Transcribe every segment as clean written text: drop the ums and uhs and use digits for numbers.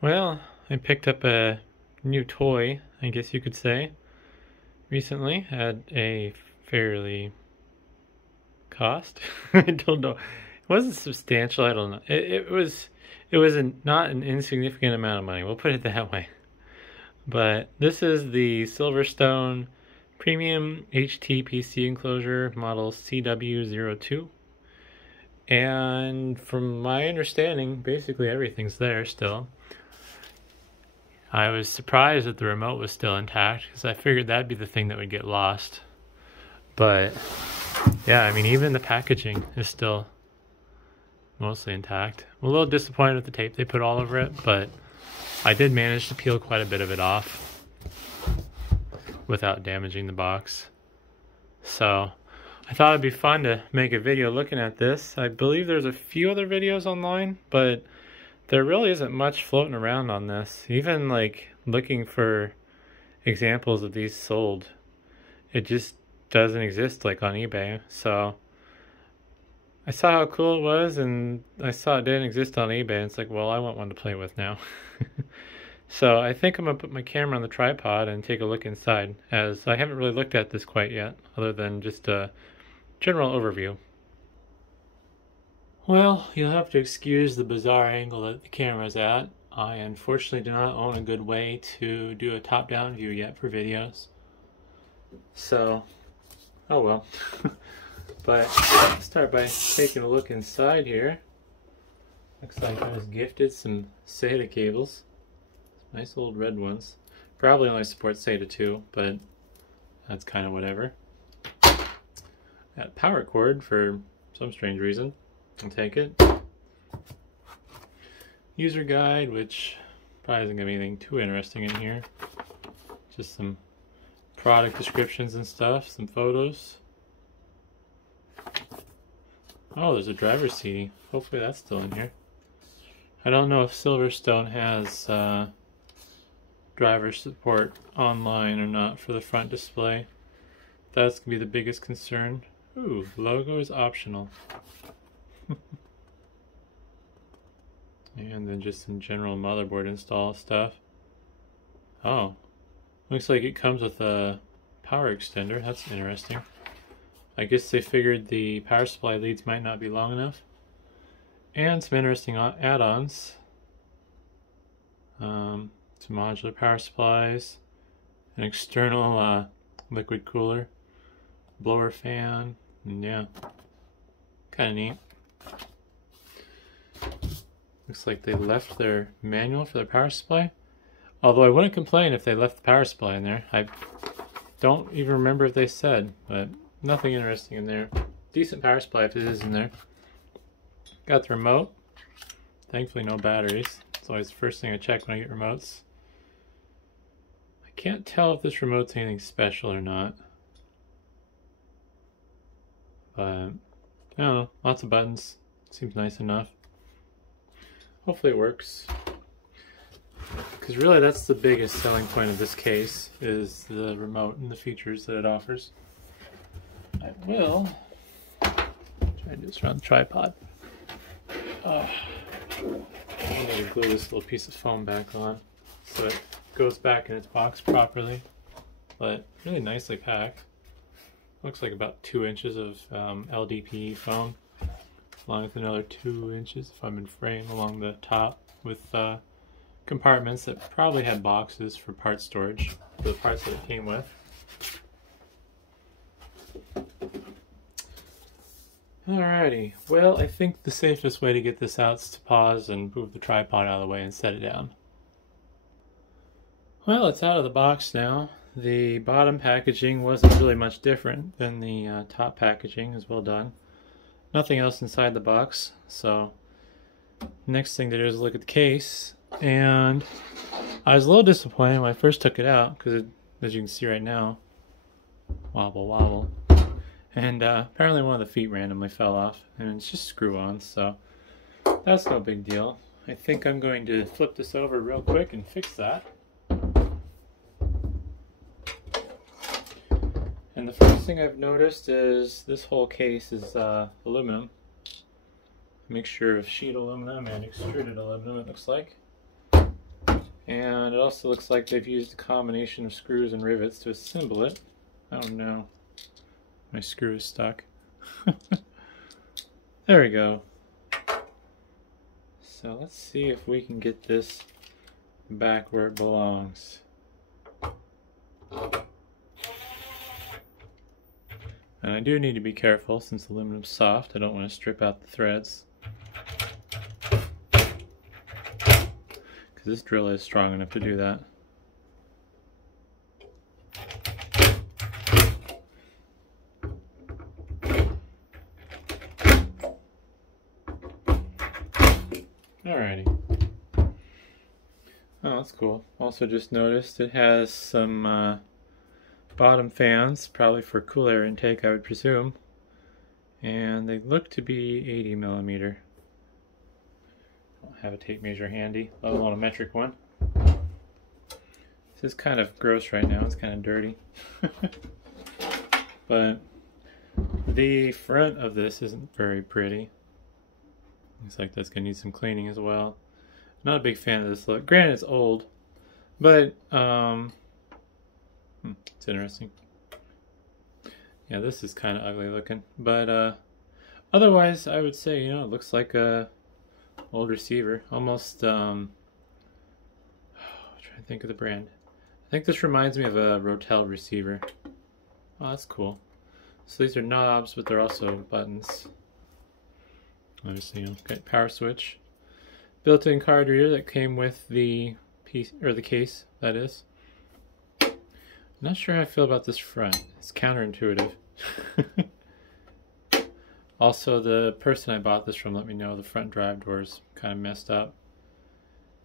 Well, I picked up a new toy, I guess you could say, recently at a fairly cost. I don't know. It wasn't substantial. I don't know. It was not an insignificant amount of money. We'll put it that way. But this is the Silverstone Premium HTPC enclosure model CW02. And from my understanding, basically everything's there still. I was surprised that the remote was still intact because I figured that'd be the thing that would get lost. But yeah, I mean, even the packaging is still mostly intact. I'm a little disappointed with the tape they put all over it, but I did manage to peel quite a bit of it off without damaging the box. So I thought it'd be fun to make a video looking at this. I believe there's a few other videos online, but there really isn't much floating around on this. Even like looking for examples of these sold, it just doesn't exist like on eBay. So I saw how cool it was and I saw it didn't exist on eBay, and it's like, well, I want one to play with now. So I think I'm gonna put my camera on the tripod and take a look inside, as I haven't really looked at this quite yet, other than just a general overview. Well, you'll have to excuse the bizarre angle that the camera's at. I unfortunately do not own a good way to do a top-down view yet for videos. So, oh well. But let's start by taking a look inside here. Looks like I was gifted some SATA cables. Nice old red ones. Probably only support SATA 2, but that's kind of whatever. Got a power cord for some strange reason. I'll take it. User guide, which probably isn't going to be anything too interesting in here. Just some product descriptions and stuff, some photos. Oh, there's a driver's seat. Hopefully that's still in here. I don't know if Silverstone has driver support online or not for the front display. That's going to be the biggest concern. Ooh, logo is optional. And then just some general motherboard install stuff. Oh, looks like it comes with a power extender. That's interesting. I guess they figured the power supply leads might not be long enough. And some interesting add-ons. Some modular power supplies, an external liquid cooler, blower fan, and yeah, kind of neat. Looks like they left their manual for their power supply. Although I wouldn't complain if they left the power supply in there. I don't even remember if they said, but nothing interesting in there. Decent power supply if it is in there. Got the remote. Thankfully no batteries. It's always the first thing I check when I get remotes. I can't tell if this remote's anything special or not. But I don't know, lots of buttons. Seems nice enough. Hopefully it works. Because really that's the biggest selling point of this case, is the remote and the features that it offers. I will try and do this around the tripod. I'm going to glue this little piece of foam back on so it goes back in its box properly. But really nicely packed. Looks like about 2 inches of LDPE foam, along with another 2 inches if I'm in frame along the top, with compartments that probably had boxes for part storage for the parts that it came with. Alrighty, well, I think the safest way to get this out is to pause and move the tripod out of the way and set it down. Well, it's out of the box now. The bottom packaging wasn't really much different than the top packaging. Is well done. Nothing else inside the box, so next thing to do is look at the case. And I was a little disappointed when I first took it out, because as you can see right now, wobble wobble. And apparently one of the feet randomly fell off, and it's just screw-on, so that's no big deal. I think I'm going to flip this over real quick and fix that. And the first thing I've noticed is this whole case is aluminum. A mixture of sheet aluminum and extruded aluminum, it looks like. And it also looks like they've used a combination of screws and rivets to assemble it. Oh no, my screw is stuck. There we go. So let's see if we can get this back where it belongs. And I do need to be careful since aluminum's soft. I don't want to strip out the threads. Because this drill is strong enough to do that. Alrighty. Oh, that's cool. Also just noticed it has some bottom fans, probably for cool air intake, I would presume. And they look to be 80 millimeter. I don't have a tape measure handy, let alone a metric one. This is kind of gross right now, it's kind of dirty. But the front of this isn't very pretty. Looks like that's going to need some cleaning as well. Not a big fan of this look. Granted, it's old, but it's interesting. Yeah, this is kind of ugly looking, but otherwise, I would say, you know, it looks like a old receiver. Almost, I'm trying to think of the brand. I think this reminds me of a Rotel receiver. Oh, that's cool. So these are knobs, but they're also buttons. Obviously, you know, got power switch, built-in card reader that came with the piece or the case. That is. Not sure how I feel about this front. It's counterintuitive. Also, the person I bought this from let me know the front drive door is kind of messed up.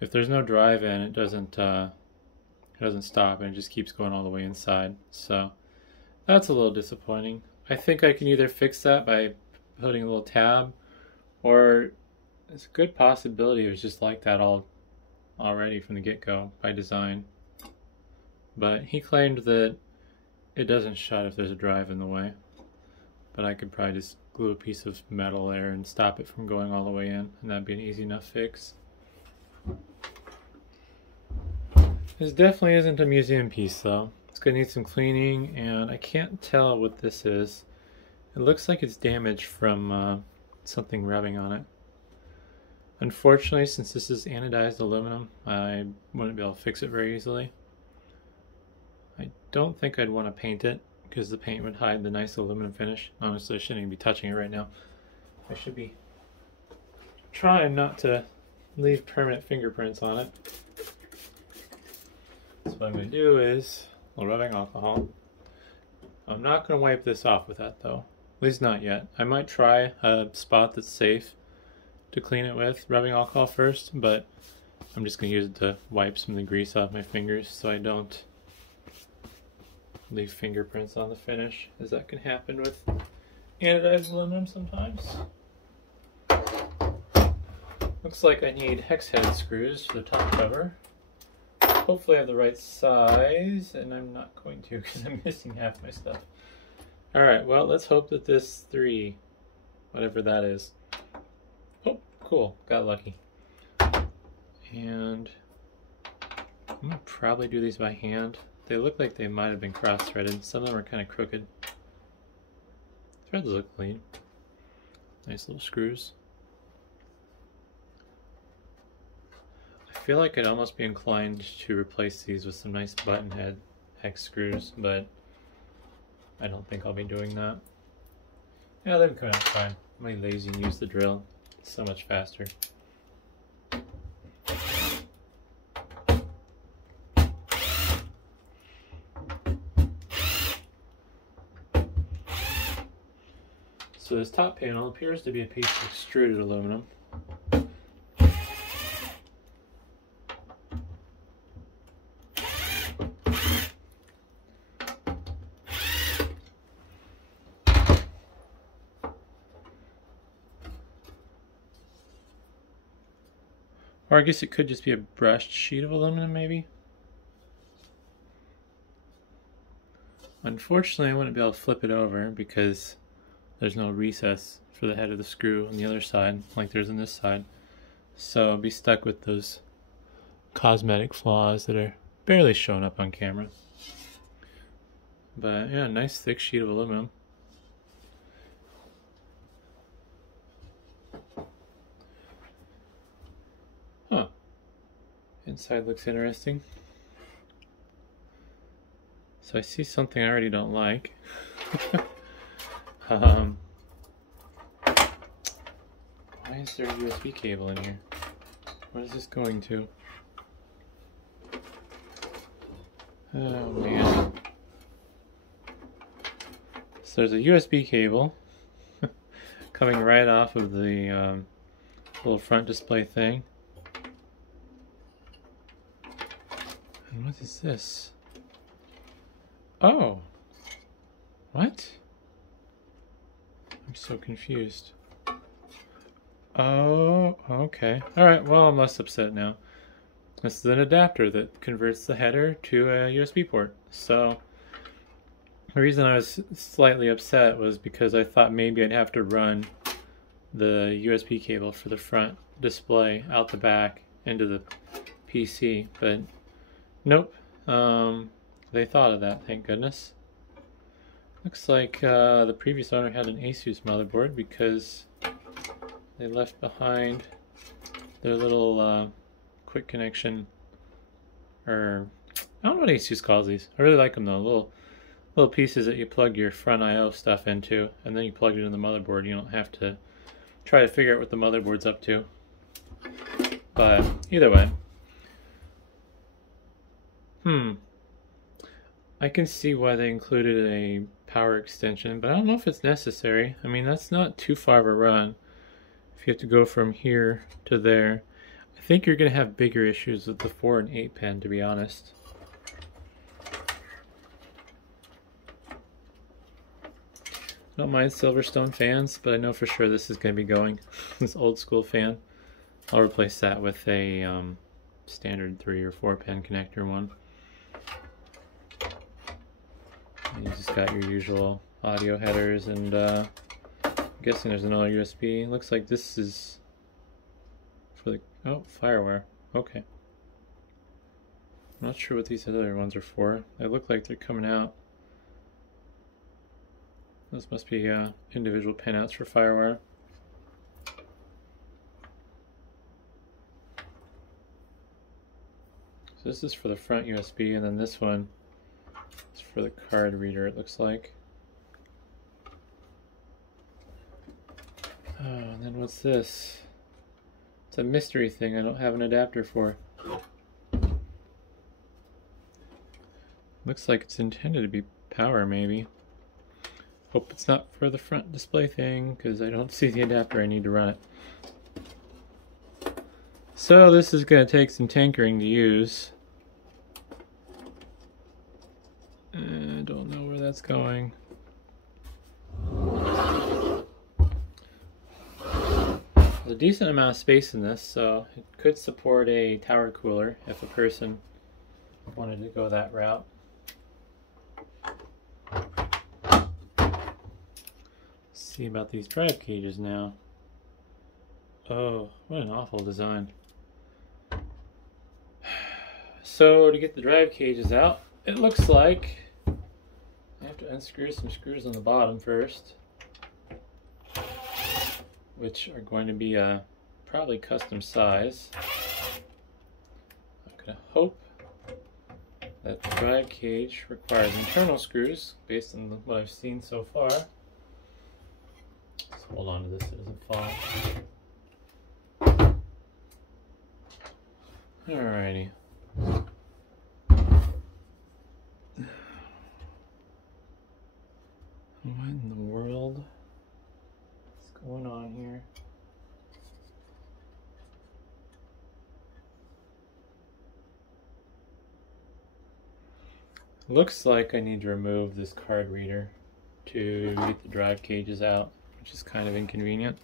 If there's no drive in, it doesn't stop, and it just keeps going all the way inside. So that's a little disappointing. I think I can either fix that by putting a little tab, or it's a good possibility it was just like that already from the get-go by design. But he claimed that it doesn't shut if there's a drive in the way. But I could probably just glue a piece of metal there and stop it from going all the way in, and that'd be an easy enough fix. This definitely isn't a museum piece though. It's gonna need some cleaning, and I can't tell what this is. It looks like it's damaged from something rubbing on it. Unfortunately, since this is anodized aluminum, I wouldn't be able to fix it very easily. I don't think I'd want to paint it, because the paint would hide the nice aluminum finish. Honestly, I shouldn't even be touching it right now. I should be trying not to leave permanent fingerprints on it. So what I'm going to do is a little rubbing alcohol. I'm not going to wipe this off with that though. At least not yet. I might try a spot that's safe to clean it with, rubbing alcohol first, but I'm just going to use it to wipe some of the grease off my fingers so I don't leave fingerprints on the finish, as that can happen with anodized aluminum sometimes. Looks like I need hex-headed screws for the top cover. Hopefully I have the right size, and I'm not going to because I'm missing half my stuff. Alright, well, let's hope that this 3, whatever that is. Oh, cool, got lucky. And I'm going to probably do these by hand. They look like they might have been cross-threaded. Some of them are kind of crooked. Threads look clean. Nice little screws. I feel like I'd almost be inclined to replace these with some nice button head hex screws, but I don't think I'll be doing that. Yeah, they've come out fine. I'm really lazy and use the drill. It's so much faster. So this top panel appears to be a piece of extruded aluminum. Or I guess it could just be a brushed sheet of aluminum, maybe? Unfortunately, I wouldn't be able to flip it over because there's no recess for the head of the screw on the other side, like there's on this side. So I'll be stuck with those cosmetic flaws that are barely showing up on camera. But yeah, nice thick sheet of aluminum. Huh. Inside looks interesting. So I see something I already don't like. Why is there a USB cable in here? What is this going to? Oh man. So there's a USB cable coming right off of the little front display thing. And what is this? Oh! What? I'm so confused. Oh, okay. Alright, well, I'm less upset now. This is an adapter that converts the header to a USB port. So, the reason I was slightly upset was because I thought maybe I'd have to run the USB cable for the front display out the back into the PC, but nope. They thought of that, thank goodness. Looks like the previous owner had an ASUS motherboard because they left behind their little quick connection, or I don't know what ASUS calls these. I really like them though. Little pieces that you plug your front I/O stuff into, and then you plug it in the motherboard. You don't have to try to figure out what the motherboard's up to. But either way, I can see why they included a power extension, but I don't know if it's necessary. I mean, that's not too far of a run. If you have to go from here to there, I think you're going to have bigger issues with the 4 and 8 pin, to be honest. I don't mind Silverstone fans, but I know for sure this is going to be going. This old school fan. I'll replace that with a standard 3 or 4 pin connector one. And you just got your usual audio headers, and I'm guessing there's another USB. Looks like this is for the FireWire. Okay. I'm not sure what these other ones are for. They look like they're coming out. Those must be individual pinouts for FireWire. So this is for the front USB, and then this one is for the card reader, it looks like. Oh, and then what's this? It's a mystery thing I don't have an adapter for. Looks like it's intended to be power, maybe. Hope it's not for the front display thing, because I don't see the adapter I need to run it. So this is going to take some tinkering to use. I don't know where that's going. There's a decent amount of space in this, so it could support a tower cooler if a person wanted to go that route. See about these drive cages now. Oh, what an awful design. So to get the drive cages out, it looks like I have to unscrew some screws on the bottom first, which are going to be probably custom size. I'm going to hope that the drive cage requires internal screws based on what I've seen so far. Let's hold on to this so it doesn't fall. Alrighty. What in the world is going on here? Looks like I need to remove this card reader to get the drive cages out, which is kind of inconvenient.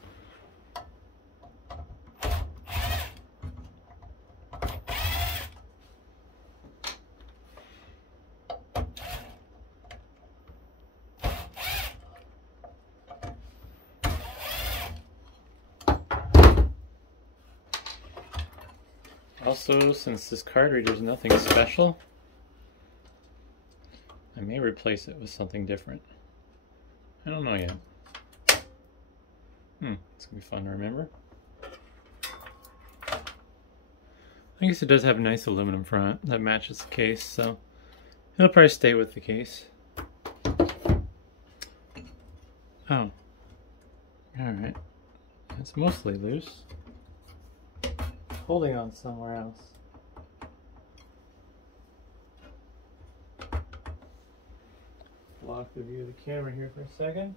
Also, since this card reader is nothing special, I may replace it with something different. I don't know yet. It's gonna be fun to remember. I guess it does have a nice aluminum front that matches the case, so it'll probably stay with the case. Oh. Alright. It's mostly loose. Holding on somewhere else. Block the view of the camera here for a second.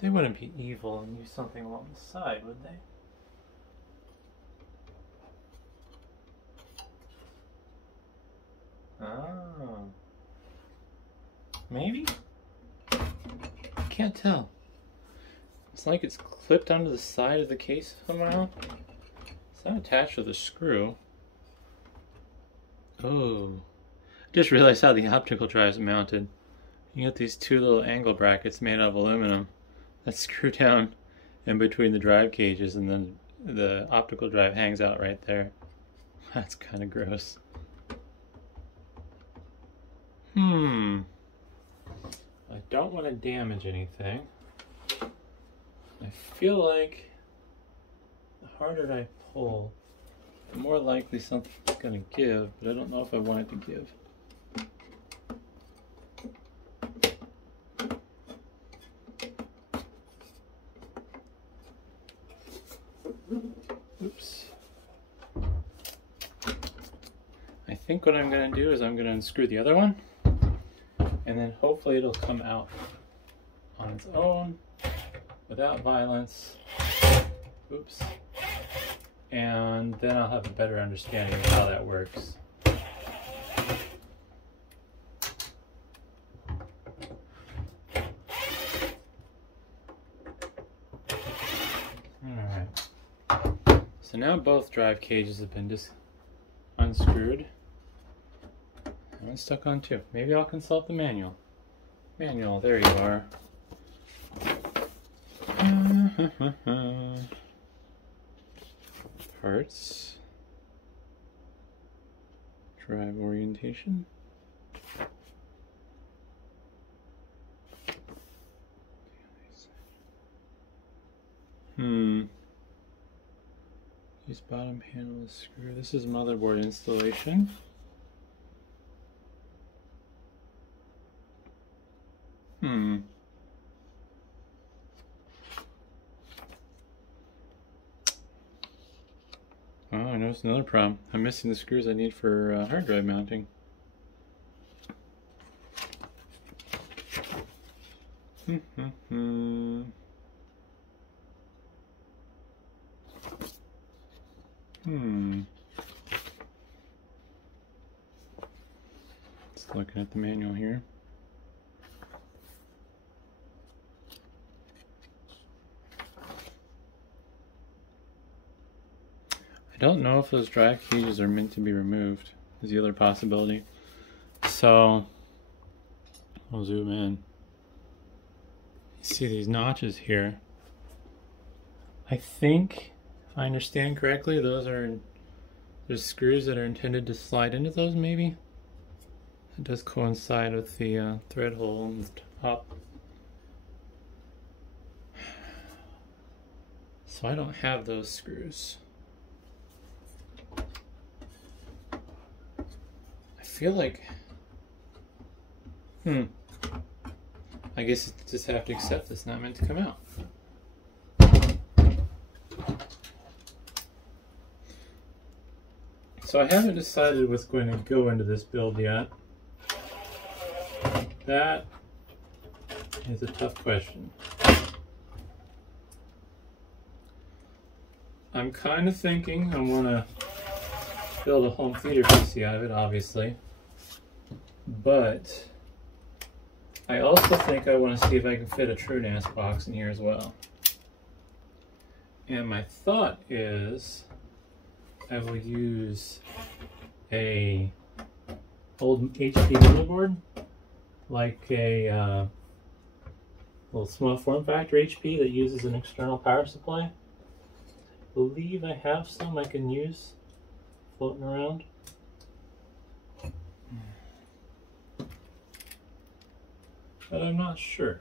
They wouldn't be evil and use something along the side, would they? Oh. Maybe? I can't tell. It's like it's clipped onto the side of the case somehow. It's not attached with a screw. Oh. I just realized how the optical drive is mounted. You get these two little angle brackets made out of aluminum that screw down in between the drive cages, and then the optical drive hangs out right there. That's kind of gross. I don't want to damage anything. I feel like the harder I pull, the more likely something's going to give, but I don't know if I want it to give. Oops. I think what I'm going to do is I'm going to unscrew the other one, and then hopefully it'll come out on its own without violence. Oops. And then I'll have a better understanding of how that works. Alright. So now both drive cages have been unscrewed. And it's stuck on too. Maybe I'll consult the manual. Manual, there you are. Parts. Drive orientation. Use bottom panel to screw. This is motherboard installation. Oh, I noticed another problem. I'm missing the screws I need for hard drive mounting. Just looking at the manual here. I don't know if those drive cages are meant to be removed, is the other possibility. So, I'll zoom in. You see these notches here. I think, if I understand correctly, there's screws that are intended to slide into those, maybe? It does coincide with the thread hole on the top. So I don't have those screws. I feel like, I guess I just have to accept it's not meant to come out. So I haven't decided what's going to go into this build yet. That is a tough question. I'm kind of thinking I want to build a home theater PC out of it, obviously. But I also think I want to see if I can fit a Truenas box in here as well. And my thought is I will use a old HP motherboard, like a little small form factor HP that uses an external power supply. I believe I have some I can use floating around. But I'm not sure.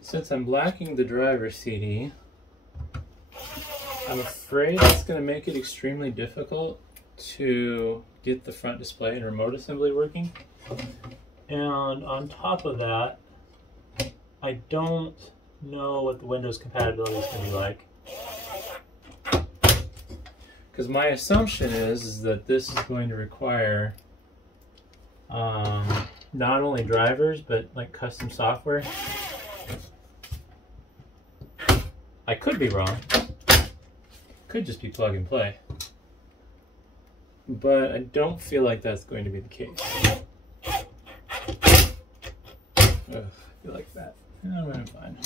Since I'm blacking the driver CD, I'm afraid it's going to make it extremely difficult to get the front display and remote assembly working. And on top of that, I don't know what the Windows compatibility is going to be like. Because my assumption is that this is going to require not only drivers, but like custom software. I could be wrong. Could just be plug and play. But I don't feel like that's going to be the case. Ugh, I feel like that. I'm gonna find.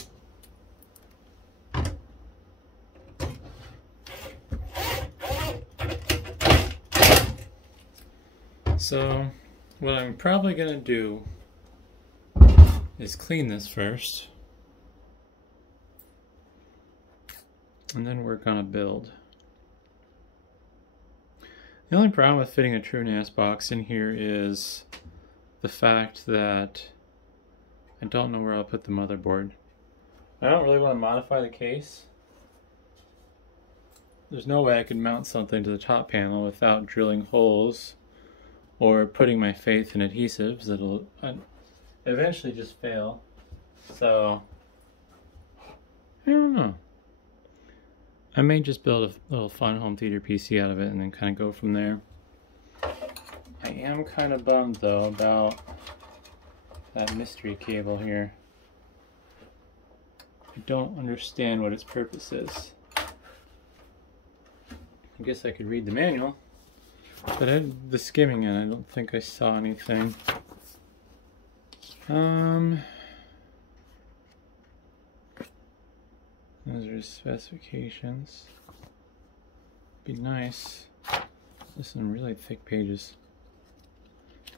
So, what I'm probably going to do is clean this first, and then work on a build. The only problem with fitting a Truenas box in here is the fact that I don't know where I'll put the motherboard. I don't really want to modify the case. There's no way I could mount something to the top panel without drilling holes or putting my faith in adhesives that'll eventually just fail. So, I don't know. I may just build a little fun home theater PC out of it and then kind of go from there. I am kind of bummed though about that mystery cable here. I don't understand what its purpose is. I guess I could read the manual. But the skimming in, I don't think I saw anything. Those are specifications. Be nice. There's some really thick pages.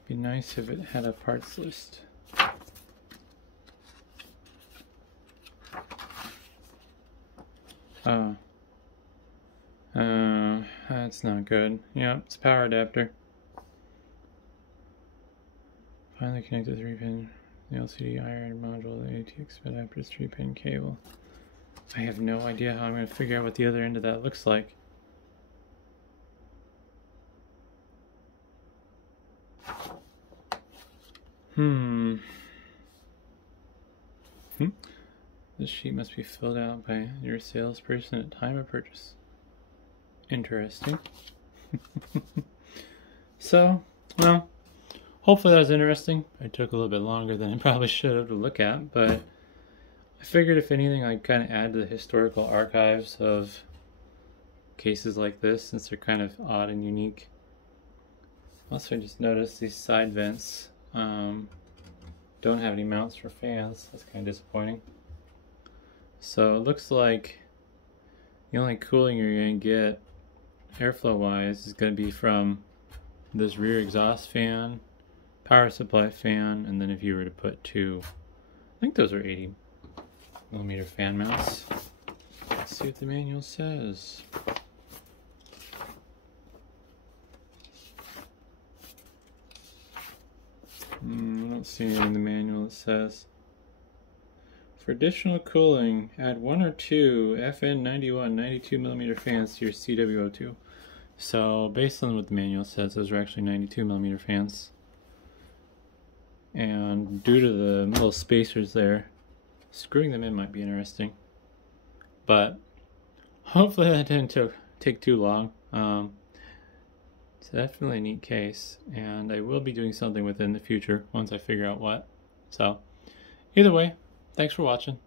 Be nice if it had a parts list. That's not good. Yeah, it's a power adapter. Finally connected 3-pin, the LCD iron module, the ATX adapter's 3-pin cable. I have no idea how I'm going to figure out what the other end of that looks like. This sheet must be filled out by your salesperson at time of purchase. Interesting. So, well, hopefully that was interesting. It took a little bit longer than it probably should have to look at, but I figured if anything I'd kind of add to the historical archives of cases like this, since they're kind of odd and unique. Also, I just noticed these side vents don't have any mounts for fans. That's kind of disappointing. So it looks like the only cooling you're going to get airflow wise is going to be from this rear exhaust fan, power supply fan, and then if you were to put two, I think those are 80mm fan mounts. Let's see what the manual says. I don't see anything in the manual that says. For additional cooling, add 1 or 2 FN91 92mm fans to your CW02. So, based on what the manual says, those are actually 92mm fans. And due to the little spacers there, screwing them in might be interesting. But, hopefully that didn't take too long. It's definitely a neat case, and I will be doing something with it in the future once I figure out what. So, either way, thanks for watching.